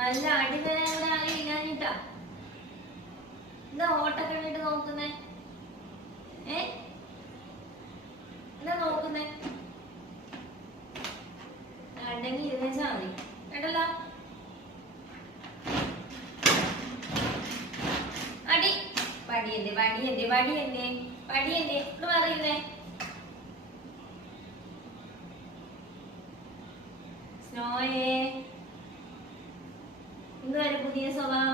നല്ല അടിതരാൻ ഇവിടെ ആരും ഇല്ലാഞ്ഞിട്ടാ. എന്താ ഓട്ടൊക്കെ ഇട്ടിട്ട് നോക്കുന്നേ? എന്താ നോക്കുന്നേ? അടങ്ങി ഇരുന്നേച്ചാ മതി കേട്ടല്ലോ. അടി വടിയല്ലേ വടിയല്ലേ വടിയല്ലേ വടിയല്ലേ ഇവിടെ പറയുന്നേ. സ്നോയെ ഇന്ന് വരെ പുതിയ സ്വഭാവം